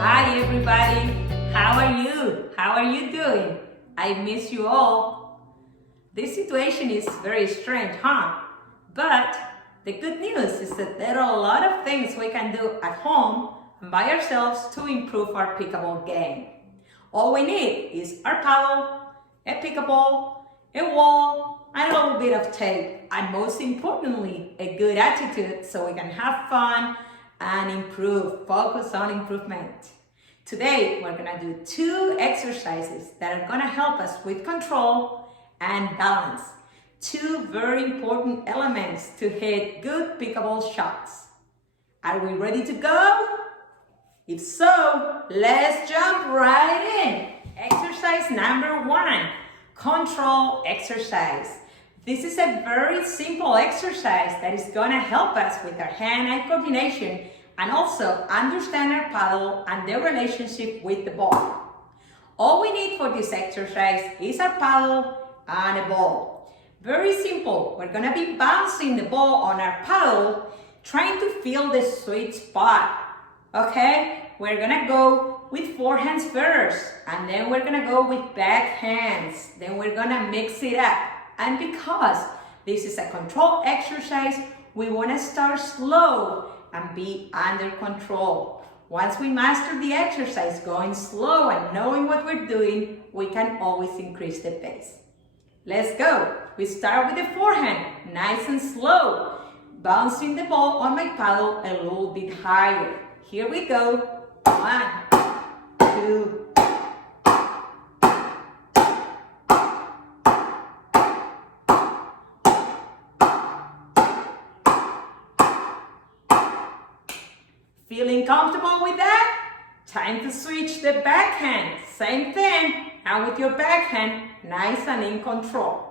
Hi everybody, how are you? How are you doing? I miss you all. This situation is very strange, huh? But the good news is that there are a lot of things we can do at home and by ourselves to improve our pickleball game. All we need is our paddle, a pickleball, a wall, and a little bit of tape, and most importantly, a good attitude so we can have fun and improve, focus on improvement. Today, we're gonna do 2 exercises that are gonna help us with control and balance. 2 very important elements to hit good pickleball shots. Are we ready to go? If so, let's jump right in. Exercise number 1, control exercise. This is a very simple exercise that is gonna help us with our hand-eye coordination and also understand our paddle and their relationship with the ball. All we need for this exercise is our paddle and a ball. Very simple. We're gonna be bouncing the ball on our paddle, trying to feel the sweet spot. Okay? We're gonna go with forehands first, and then we're gonna go with backhands. Then we're gonna mix it up. And because this is a control exercise, we wanna start slow and be under control. Once we master the exercise, going slow and knowing what we're doing, we can always increase the pace. Let's go. We start with the forehand, nice and slow, bouncing the ball on my paddle a little bit higher. Here we go. 1, 2, feeling comfortable with that? Time to switch the backhand. Same thing, now with your backhand, nice and in control.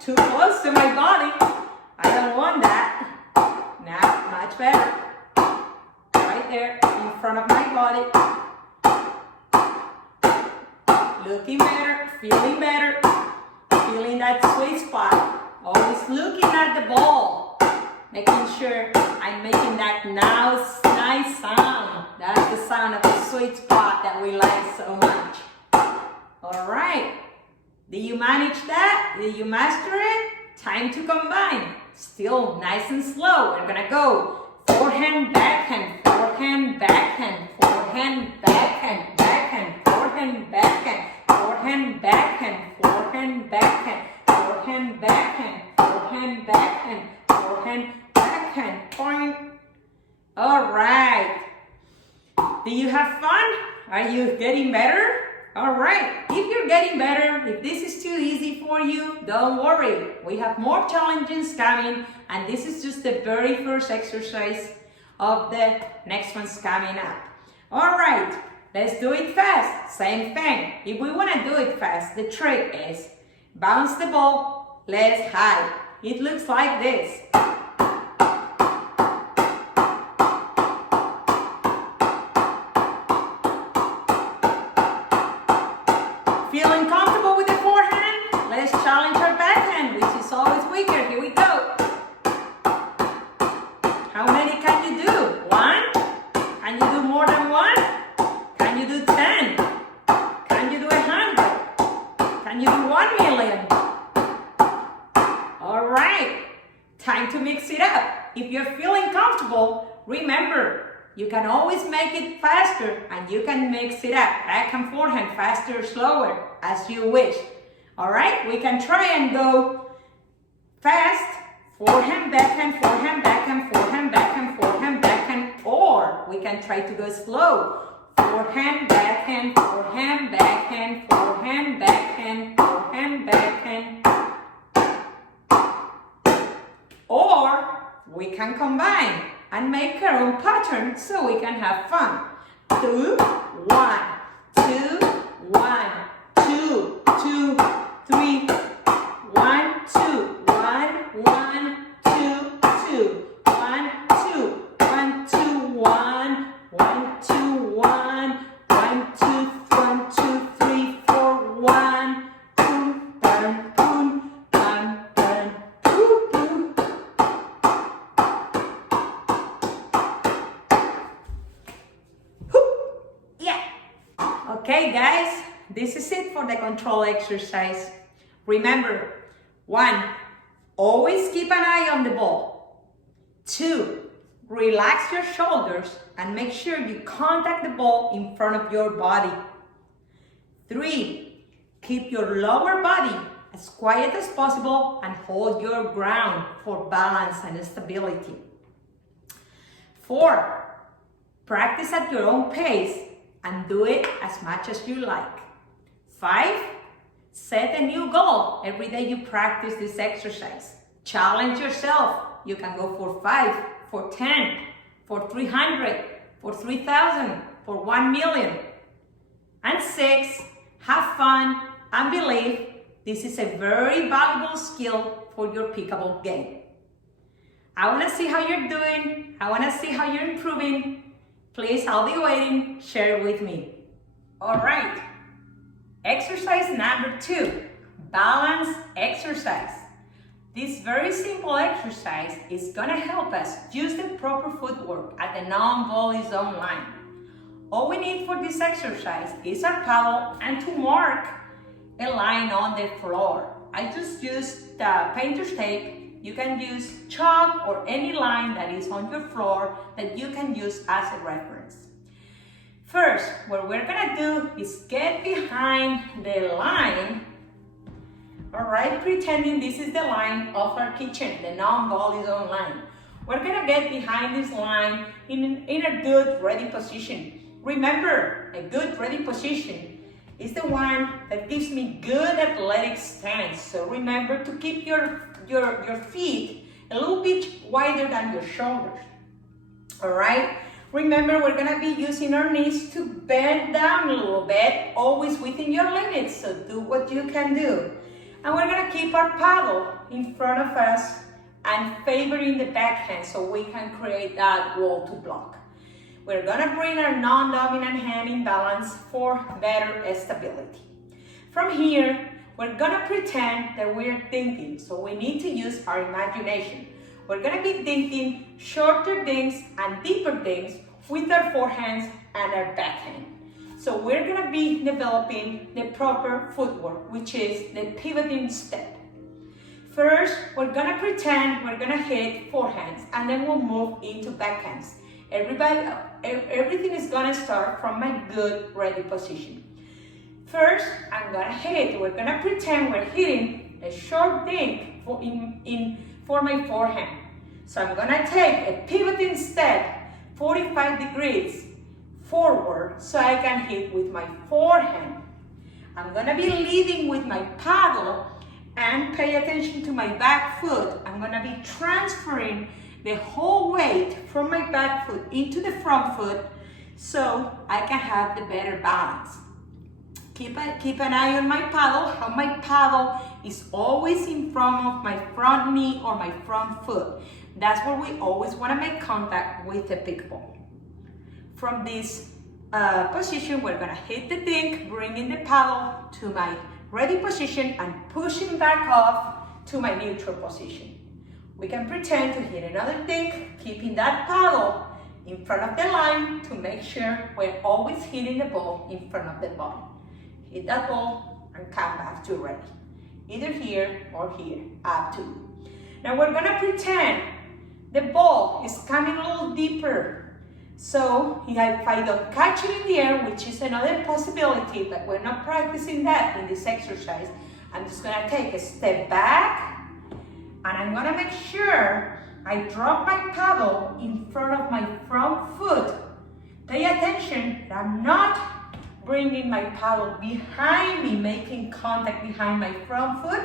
Too close to my body. I don't want that. Now, much better. Right there, in front of my body. Looking better, feeling that sweet spot. Always looking at the ball, making sure I'm making that nice sound. That's the sound of the sweet spot that we like so much. All right, did you manage that? Did you master it? Time to combine. Still nice and slow. We're gonna go forehand, backhand, forehand, backhand, forehand, backhand, backhand, forehand, backhand, forehand, backhand, forehand, backhand, forehand, backhand, forehand, backhand, forehand, backhand, point. All right. Do you have fun? Are you getting better? All right. If you're getting better, if this is too easy for you, don't worry. We have more challenges coming, and this is just the very first exercise of the next one's coming up. All right. Let's do it fast. Same thing. If we want to do it fast, the trick is bounce the ball, let's high. It looks like this. Feeling comfortable with the forehand? Let's challenge our backhand, which is always weaker. Here we go. How many can you do? 1? Can you do more than 1? Can you do 10? Can you do 100? Can you do 1 million? All right, time to mix it up. If you're feeling comfortable, remember, you can always make it faster and you can mix it up, back and forehand, faster or slower, as you wish. All right, we can try and go fast, forehand, backhand, forehand, backhand, forehand, backhand, forehand, backhand, or we can try to go slow. Forehand, backhand, forehand, backhand, forehand, backhand, forehand, backhand. Or we can combine and make our own pattern so we can have fun. 2, 1, 2, 1, 2, 2, 3, 1, 2, 1, 1, 2, 2, 1, 2, 1, 2, 1, 1, 2, 1, 1, 2, 1, 2, 3, 4, 1, 2, bam, boom, bam, bam, boom, boom. This is it for the control exercise. Remember, 1, always keep an eye on the ball. 2, relax your shoulders and make sure you contact the ball in front of your body. 3, keep your lower body as quiet as possible and hold your ground for balance and stability. 4, practice at your own pace and do it as much as you like. 5, set a new goal every day you practice this exercise. Challenge yourself. You can go for 5, for 10, for 300, for 3,000, for 1 million. And 6, have fun and believe this is a very valuable skill for your pickleball game. I want to see how you're doing. I want to see how you're improving. Please, I'll be waiting. Share it with me. All right. Exercise number 2, balance exercise. This very simple exercise is going to help us use the proper footwork at the non-volley zone line. All we need for this exercise is our paddle and to mark a line on the floor. I just used painter's tape. You can use chalk or any line that is on your floor that you can use as a reference. First, what we're gonna do is get behind the line, all right, pretending this is the line of our kitchen, the non-volley zone line. We're gonna get behind this line in a good ready position. Remember, a good ready position is the one that gives me good athletic stance. So remember to keep your feet a little bit wider than your shoulders, all right? Remember, we're gonna be using our knees to bend down a little bit, always within your limits, so do what you can do. And we're gonna keep our paddle in front of us and favoring the backhand so we can create that wall to block. We're gonna bring our non-dominant hand in balance for better stability. From here, we're gonna pretend that we're thinking, so we need to use our imagination. We're gonna be thinking shorter things and deeper things with our forehands and our backhand. So we're gonna be developing the proper footwork, which is the pivoting step. First, we're gonna pretend we're gonna hit forehands and then we'll move into backhands. Everything is gonna start from my good ready position. First, I'm gonna hit. We're gonna pretend we're hitting a short thing for my forehand. So I'm gonna take a pivoting step, 45 degrees forward, so I can hit with my forehand. I'm gonna be leading with my paddle and pay attention to my back foot. I'm gonna be transferring the whole weight from my back foot into the front foot so I can have the better balance. Keep an eye on my paddle, how my paddle is always in front of my front knee or my front foot. That's where we always want to make contact with the pickleball. From this position, we're going to hit the dink, bringing the paddle to my ready position and pushing back off to my neutral position. We can pretend to hit another dink, keeping that paddle in front of the line to make sure we're always hitting the ball in front of the body. Hit that ball and come back to ready. Either here or here, up to you. Now we're gonna pretend the ball is coming a little deeper. So if I don't catch it in the air, which is another possibility, but we're not practicing that in this exercise, I'm just gonna take a step back and I'm gonna make sure I drop my paddle in front of my front foot. Pay attention that I'm not bringing my paddle behind me, making contact behind my front foot.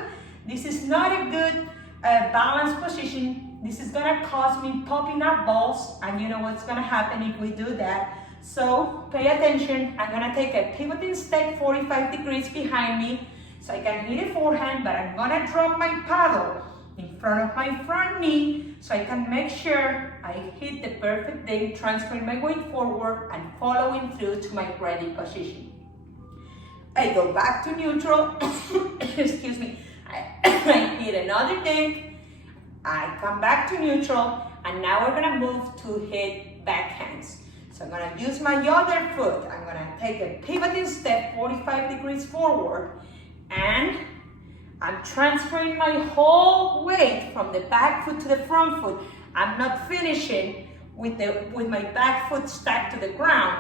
This is not a good balanced position. This is gonna cause me popping up balls, and you know what's gonna happen if we do that. So pay attention. I'm gonna take a pivoting step 45 degrees behind me so I can hit a forehand, but I'm gonna drop my paddle in front of my front knee so I can make sure I hit the perfect thing, transferring my weight forward and following through to my ready position. I go back to neutral, excuse me, I hit another dink, I come back to neutral, and now we're gonna move to hit backhands. So I'm gonna use my other foot. I'm gonna take a pivoting step 45 degrees forward, and I'm transferring my whole weight from the back foot to the front foot. I'm not finishing with my back foot stacked to the ground.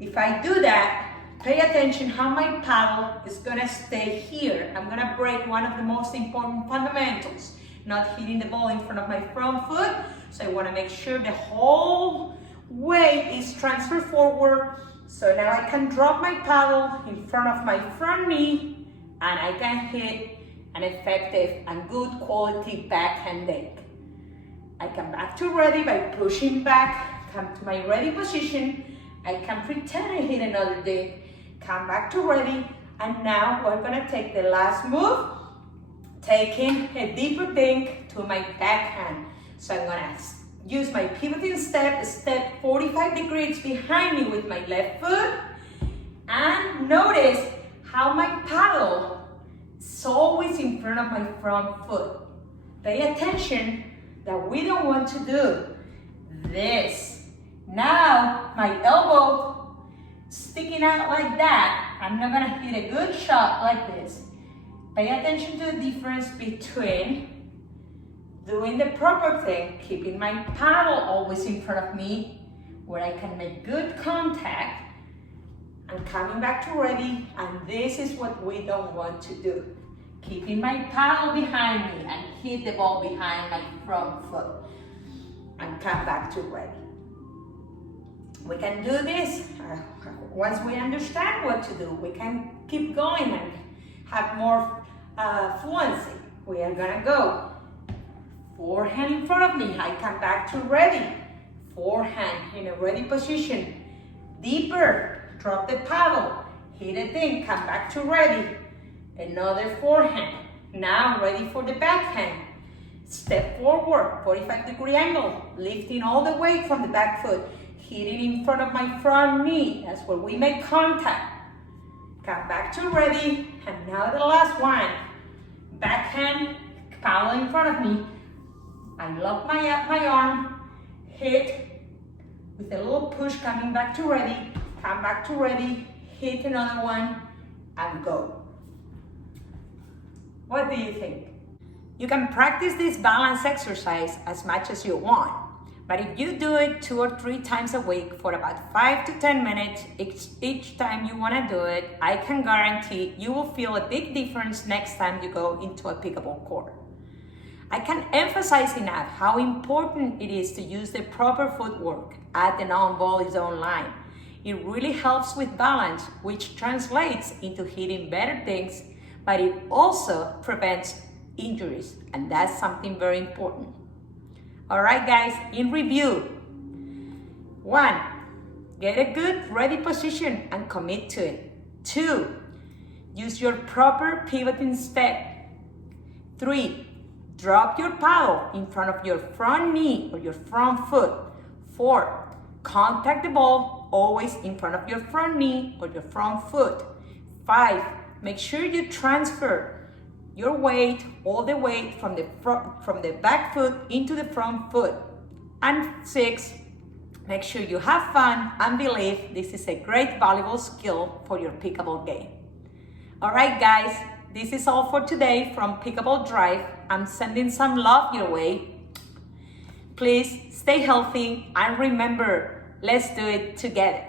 If I do that, pay attention how my paddle is gonna stay here. I'm gonna break one of the most important fundamentals, not hitting the ball in front of my front foot. So I wanna make sure the whole weight is transferred forward. So now I can drop my paddle in front of my front knee, and I can hit an effective and good quality backhand dink. I come back to ready by pushing back, come to my ready position. I can pretend I hit another dink, come back to ready, and now we're gonna take the last move, taking a deeper dink to my backhand. So I'm gonna use my pivoting step 45 degrees behind me with my left foot, and notice how my paddle is always in front of my front foot. Pay attention that we don't want to do this. Now my elbow sticking out like that. I'm not gonna hit a good shot like this. Pay attention to the difference between doing the proper thing, keeping my paddle always in front of me, where I can make good contact, and coming back to ready, and this is what we don't want to do. Keeping my paddle behind me and hit the ball behind my front foot, and come back to ready. We can do this. Once we understand what to do, we can keep going and have more fluency. We are gonna go forehand in front of me. I come back to ready. Forehand in a ready position. Deeper, drop the paddle. Hit a dink, come back to ready. Another forehand. Now ready for the backhand. Step forward, 45-degree angle. Lifting all the weight from the back foot. Hitting in front of my front knee. That's where we make contact. Come back to ready. And now the last one. Backhand, paddle in front of me. I lock my arm, hit with a little push, coming back to ready, come back to ready, hit another one, and go. What do you think? You can practice this balance exercise as much as you want, but if you do it 2 or 3 times a week for about 5 to 10 minutes each time you want to do it, I can guarantee you will feel a big difference next time you go into a pickleball court. I can't emphasize enough how important it is to use the proper footwork at the non-volley zone line. It really helps with balance, which translates into hitting better things, but it also prevents injuries, and that's something very important. All right, guys, in review. 1, get a good ready position and commit to it. 2, use your proper pivoting step. 3, drop your paddle in front of your front knee or your front foot. 4, contact the ball always in front of your front knee or your front foot. 5, make sure you transfer your weight, all the weight from the back foot into the front foot. And 6, make sure you have fun and believe this is a great valuable skill for your pickleball game. All right, guys, this is all for today from Pickleball Drive. I'm sending some love your way. Please stay healthy and remember, let's do it together.